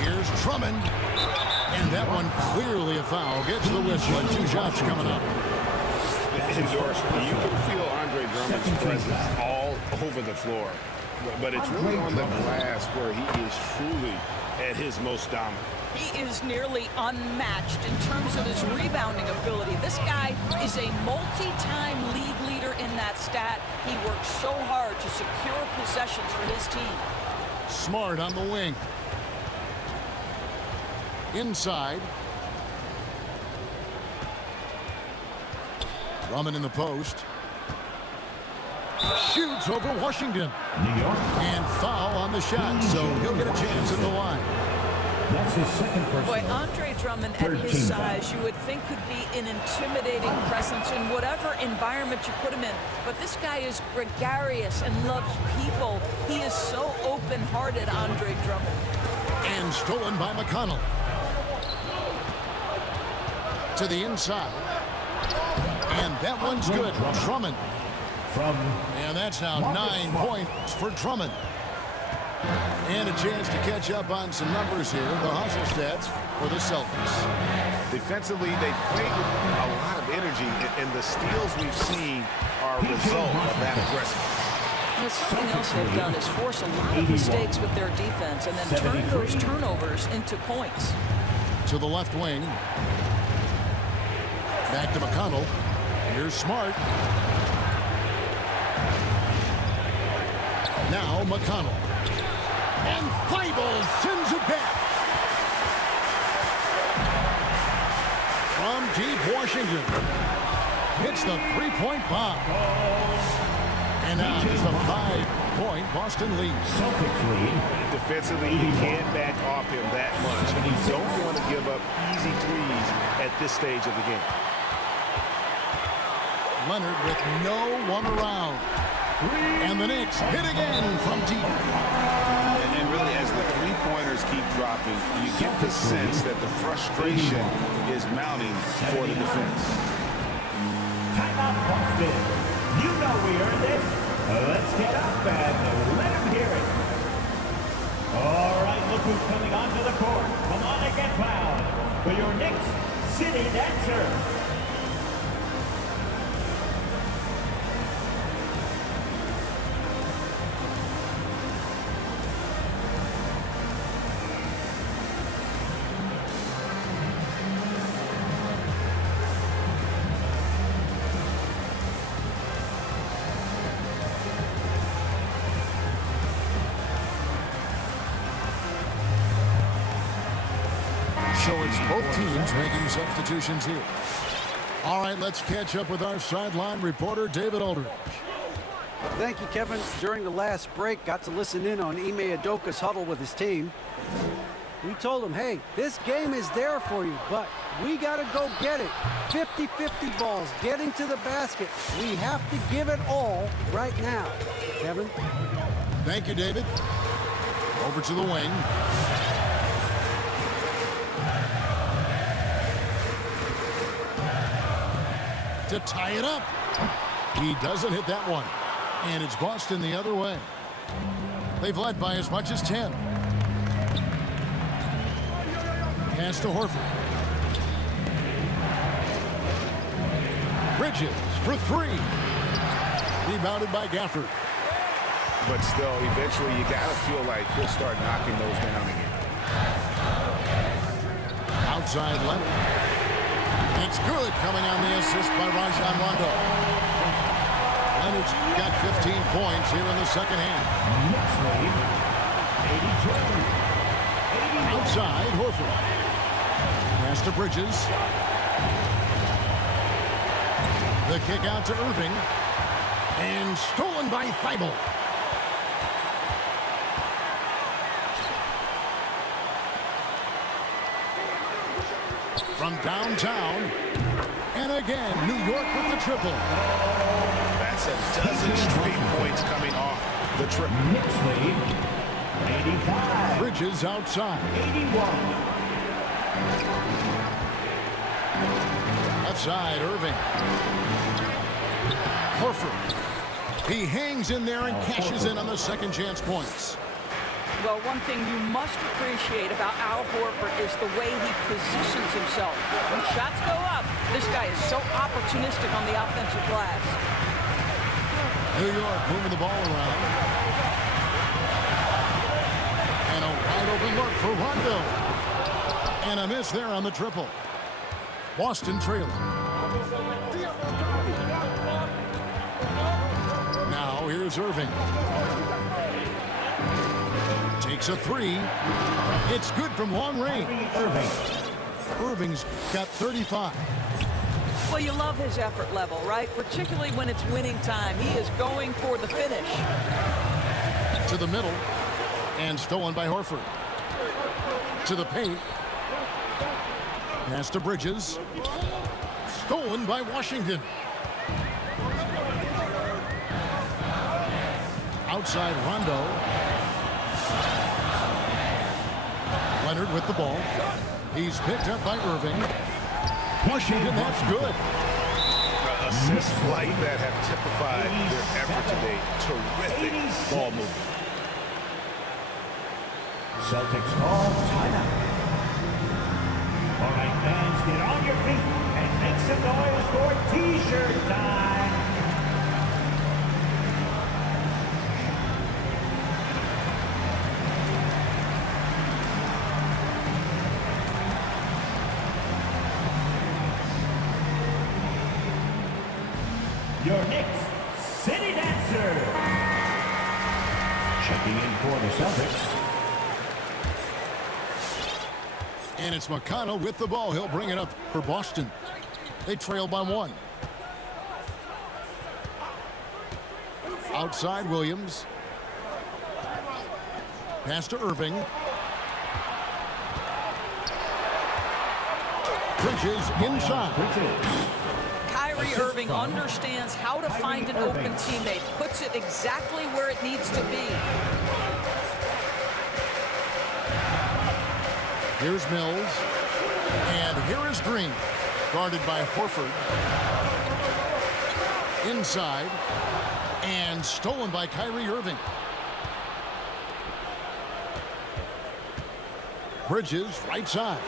Here's Drummond. And that one clearly a foul. Gets the whistle and 2 shots coming up. Endorsement. You can feel Andre Drummond's presence all over the floor. But it's really on the glass where he is truly at his most dominant. He is nearly unmatched in terms of his rebounding ability. This guy is a multi-time league leader in that stat. He works so hard to secure possessions for his team. Smart on the wing. Inside. Drummond in the post. Shoots over Washington. New York. And foul on the shot, so he'll get a chance at the line. That's his second personal. Boy, Andre Drummond at his size, you would think could be an intimidating presence in whatever environment you put him in. But this guy is gregarious and loves people. He is so open-hearted, Andre Drummond. And stolen by McConnell. To the inside. And that one's good. Drummond. And that's now 9 points for Drummond. And a chance to catch up on some numbers here. The hustle stats for the Celtics. Defensively, they played with a lot of energy, and the steals we've seen are a result of that aggressiveness. And something else they've done is force a lot of mistakes with their defense and then turn those turnovers into points. To the left wing. Back to McConnell. Here's Smart. Now McConnell. And Thibault sends it back. From deep Washington. Hits the 3-point bomb. And now it's a 5-point Boston lead. Celtics lead. Defensively, you can't back off him that much. And you don't want to give up easy threes at this stage of the game. Leonard with no one around. And the Knicks hit again from deep. And really, as the three-pointers keep dropping, you get the sense that the frustration is mounting for the defense. Timeout Boston. You know we earned this. Let's get up and let him hear it. All right, look who's coming onto the court. Come on and get fouled for your Knicks City Dancer. So it's both teams making substitutions here. All right, let's catch up with our sideline reporter, David Aldridge. Thank you, Kevin. During the last break, got to listen in on Ime Udoka's huddle with his team. We told him, hey, this game is there for you, but we got to go get it. 50-50 balls, getting to the basket. We have to give it all right now. Kevin? Thank you, David. Over to the wing. To tie it up. He doesn't hit that one. And it's Boston the other way. They've led by as much as 10. Pass to Horford. Bridges for three. Rebounded by Gafford. But still, eventually, you got to feel like he'll start knocking those down again. Outside Leonard. It's good, coming on the assist by Rajon Rondo. Leonard's got 15 points here in the second half. Outside, Horford. Pass to Bridges. The kick out to Irving. And stolen by Thibault. From downtown. And again, New York with the triple. That's a dozen straight points coming off the triple. Knicks lead, 85. Bridges outside. 81. Left side, Irving. Horford. He hangs in there and cashes in on the second chance points. Well, one thing you must appreciate about Al Horford is the way he positions himself. When shots go up, this guy is so opportunistic on the offensive glass. New York moving the ball around. And a wide open look for Rondo. And a miss there on the triple. Boston trailing. Now here's Irving. Takes a three. It's good from long range. Irving's got 35. Well, you love his effort level, right? Particularly when it's winning time. He is going for the finish. To the middle. And stolen by Horford. To the paint. Pass to Bridges. Stolen by Washington. Outside Rondo. Leonard with the ball. He's picked up by Irving. Washington, that's good. Assists like that have typified their effort today. Terrific ball movement. Celtics call timeout. All right, fans, get on your feet and make some noise for T-shirt time. Your Knicks City Dancer. Checking in for the Celtics. And it's McConnell with the ball. He'll bring it up for Boston. They trail by one. Outside Williams. Pass to Irving. Bridges inside. Kyrie Irving understands how to find an open teammate, puts it exactly where it needs to be. Here's Mills. And here is Green. Guarded by Horford. Inside. And stolen by Kyrie Irving. Bridges, right side.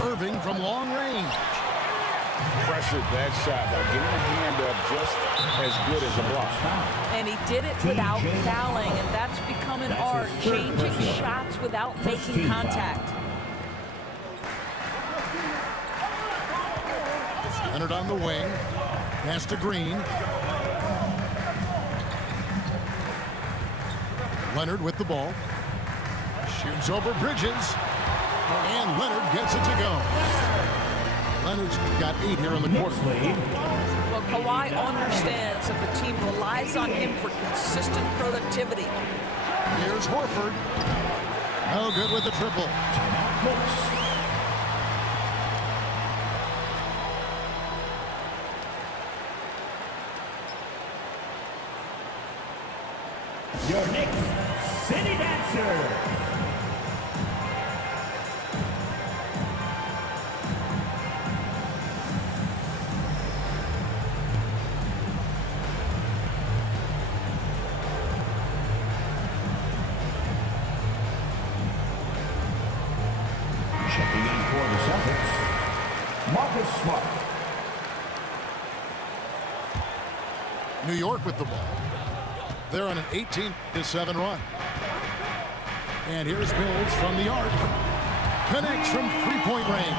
Irving from long range. Pressured that shot by getting a hand up just as good as a block. And he did it without fouling, and that's become an art, changing shots without making contact. Leonard on the wing. Pass to Green. Leonard with the ball. Shoots over Bridges. And Leonard gets it to go. Leonard's got 8 here in the quarter. Well, Kawhi understands that the team relies on him for consistent productivity. Here's Horford. No good with the triple. Your Knicks City Dancer. Checking in for the Celtics, Marcus Smart. New York with the ball. They're on an 18-7 run. And here's Mills from the arc. Connects from three-point range.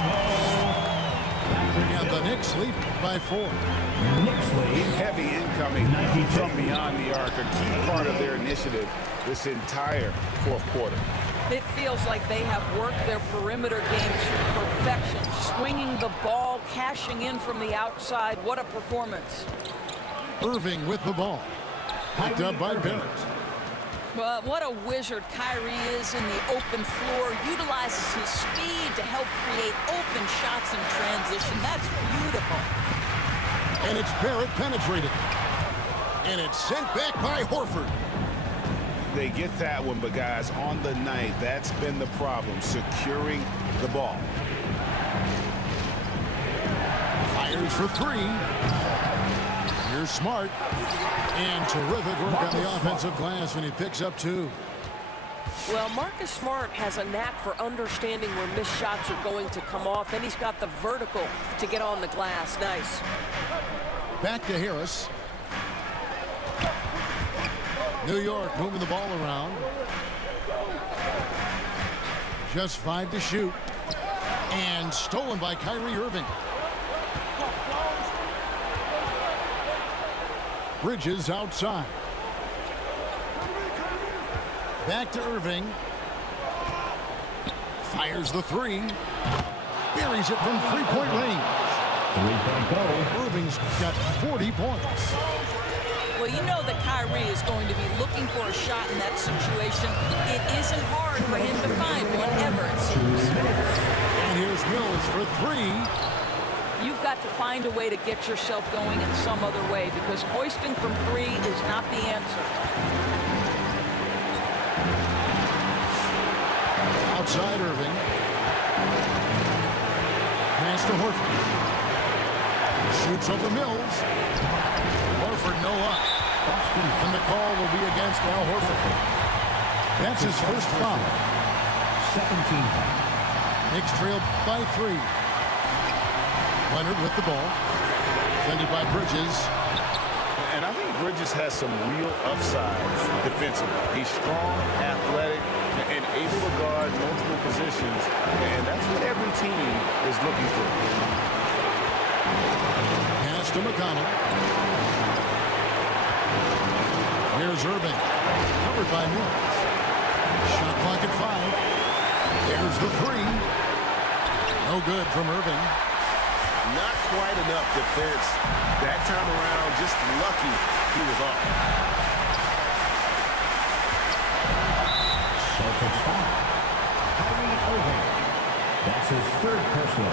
And the Knicks lead by 4. Knicks lead. Heavy incoming from beyond the arc. A key part of their initiative this entire fourth quarter. It feels like they have worked their perimeter game to perfection. Swinging the ball, cashing in from the outside. What a performance. Irving with the ball. Picked up by Barrett. Well, what a wizard Kyrie is in the open floor. Utilizes his speed to help create open shots in transition. That's beautiful. And it's Barrett penetrated. And it's sent back by Horford. They get that one, but guys, on the night, that's been the problem, securing the ball. Fires for 3. Here's Smart. And terrific work on the offensive glass, and he picks up 2. Well, Marcus Smart has a knack for understanding where missed shots are going to come off, and he's got the vertical to get on the glass. Nice. Back to Harris. New York moving the ball around. Just 5 to shoot. And stolen by Kyrie Irving. Bridges outside. Back to Irving. Fires the 3. Buries it from three-point range. Three-point goal. Irving's got 40 points. Well, you know that Kyrie is going to be looking for a shot in that situation. It isn't hard for him to find one ever, it seems. And here's Mills for 3. You've got to find a way to get yourself going in some other way, because hoisting from 3 is not the answer. Outside Irving. Pass to Horford. Shoots over Mills. Horford no luck. And the call will be against Al Horford. That's his first foul. 17. Knicks trail by 3. Leonard with the ball. Defended by Bridges. And I think Bridges has some real upside defensively. He's strong, athletic, and able to guard multiple positions. And that's what every team is looking for. Pass to McConnell. Here's Irving. Covered by Mills. Shot clock at 5. There's the 3. No good from Irving. Not quite enough defense. That time around, just lucky he was off. Celtics foul. Kyrie Irving. That's his 3rd personal.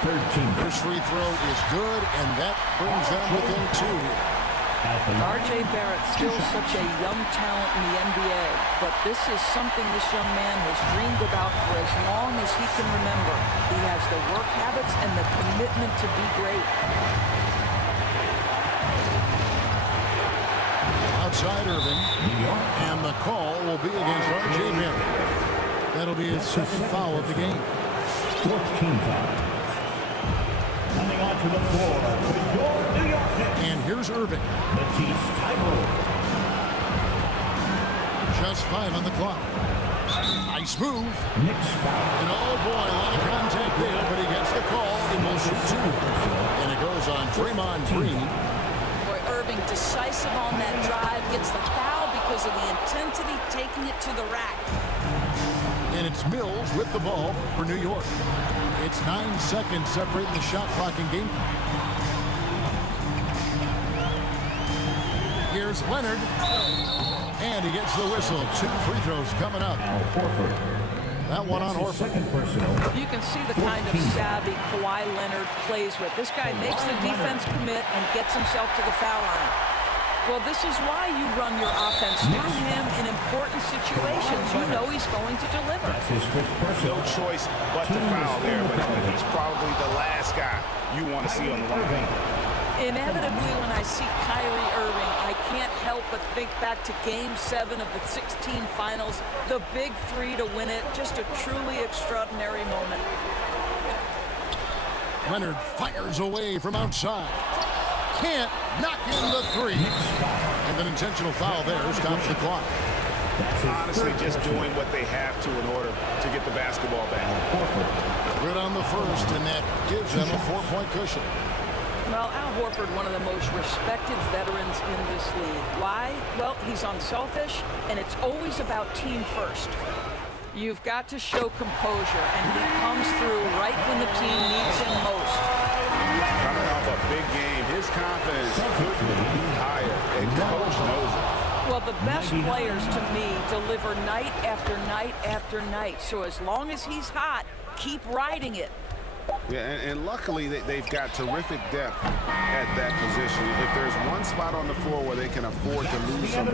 3rd team. First free throw is good, and that brings them within 2. R.J. Barrett, still such a young talent in the NBA, but this is something this young man has dreamed about for as long as he can remember. He has the work habits and the commitment to be great. Outside Irving, and the call will be against R.J. Barrett. That'll be his 2nd foul of the game. 4th team foul. Coming onto the floor for your New York Knicks. And here's Irving. Matisse Thybulle. Just 5 on the clock. Nice move. Knicks foul. And oh boy, a lot of contact there, but he gets the call. He will shoot 2. And it goes on Draymond Green. Boy, Irving decisive on that drive, gets the foul because of the intensity, taking it to the rack. And it's Mills with the ball for New York. It's 9 seconds separating the shot clock and game. Here's Leonard. And he gets the whistle. 2 free throws coming up. That one on Horford. You can see the kind of savvy Kawhi Leonard plays with. This guy makes the defense commit and gets himself to the foul line. Well, this is why you run your offense through him in important situations. You know he's going to deliver. No choice but to foul there, but he's probably the last guy you want to see on the line. Inevitably, when I see Kyrie Irving, I can't help but think back to Game 7 of the 16 finals, the big 3 to win it. Just a truly extraordinary moment. Leonard fires away from outside. Can't knock in the 3. And an intentional foul there stops the clock. Honestly, just doing what they have to in order to get the basketball back. Good on the first, and that gives them a 4-point cushion. Well, Al Horford, one of the most respected veterans in this league. Why? Well, he's unselfish, and it's always about team first. You've got to show composure, and he comes through right when the team needs him most. Coming off a big game, his confidence couldn't be higher, and coach knows it. Well, the best players, to me, deliver night after night after night. So as long as he's hot, keep riding it. Yeah, and luckily they've got terrific depth at that position. If there's one spot on the floor where they can afford to lose some